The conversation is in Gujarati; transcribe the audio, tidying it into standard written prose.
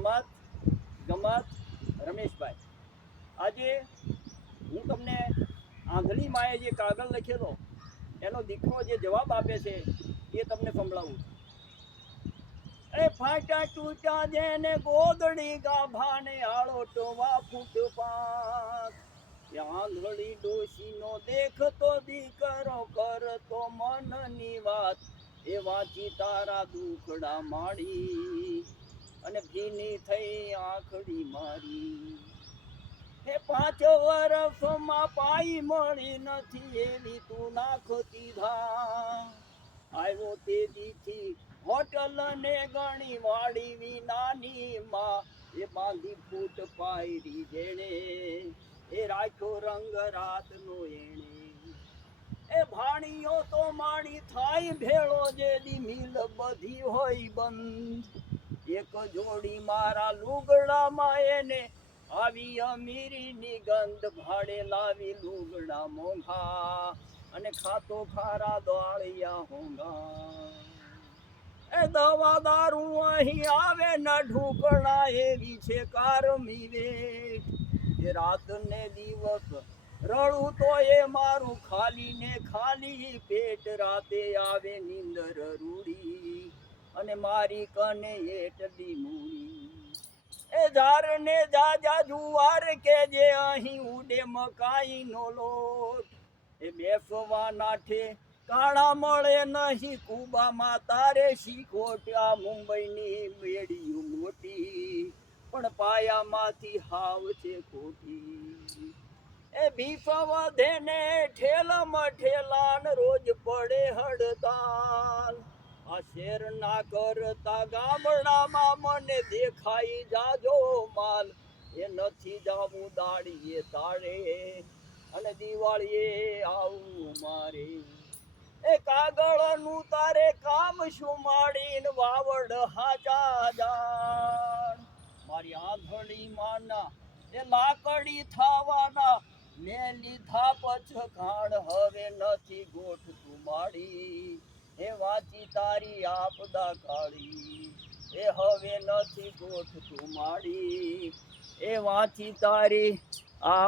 રમત ગમત રમેશભાઈ, આજે હું તમને આંધળી માએ જે કાગળ લખેલો એનો દીકરો જે જવાબ આપે છે એ તમને સંભળાવું. એ ફાટા તૂટા જેને ગોદડી ગાભાને આળો ટોવા ફૂટપાથ, આંધળી ડોશીનો દેખતો દીકરો કરતો મનની વાત, એ વાંચી તારા દુખડા માડી અને ભીની થઈ આંખડી મારી. હે 5 વર્ષમાં પાઈ મળી નથી એવી તું નાખતી ધા, આવ્યો તે દીથી હોટલ ને ગણી વાળી વિનાની માં, એ બાંધી ફૂટ પાયરી જેણે એ રાખ્યો રંગ રાતનો એણે. એ ભાણીઓ તો માડી થાય ભેળો જેદી મિલ બધી હોય બંધ, એક જોડી મારા લુગડામાં એને આવી અમીરીની ગંધ, ભાડે લાવી લુગડા મોંઘા અને ખાતો ખારા દોળિયા હોંગા. એ દવા દારૂ અહીં આવે ન ઢૂકણા એવી છે કારમી વેઠ, એ રાત ને દિવસ રડું તો એ મારું ખાલી ને ખાલી પેટ, રાતે આવે નીંદર રૂડી અને મારી કને એટલી મૂડી. એ ઝાર ને જાજા જુવાર કે જે અહીં ઉડે મકાઈ નો લોટ, એ બેસવા નાઠે કાણા મળે નહીં કુબામાં તારે શીખોટ. આ મુંબઈની બેડીયું મોટી પણ પાયામાંથી હાવ છે ખોટી. એ ભીફ વધે ને ઠેલામાં ઠેલાન રોજ પડે હડતાલ, આ શેર ના કરતા ગામડામાં મને દેખાઈ જાજો માલ, એ નથી જાવું દાડીએ તાળે અને દિવાળીએ આવું મારે. એ કાગળનું તારે કામ શું માડીને વાવડ હાચા જાણ, મારી આંધળી માના એ લાકડી થાવાના મેં લીધા પછઘાણ, હવે નથી ગોઠતું માડી એ વાંચી તારી આપદા કાળી, એ હવે નથી ગોઠતું માડી એ વાંચી તારી આપ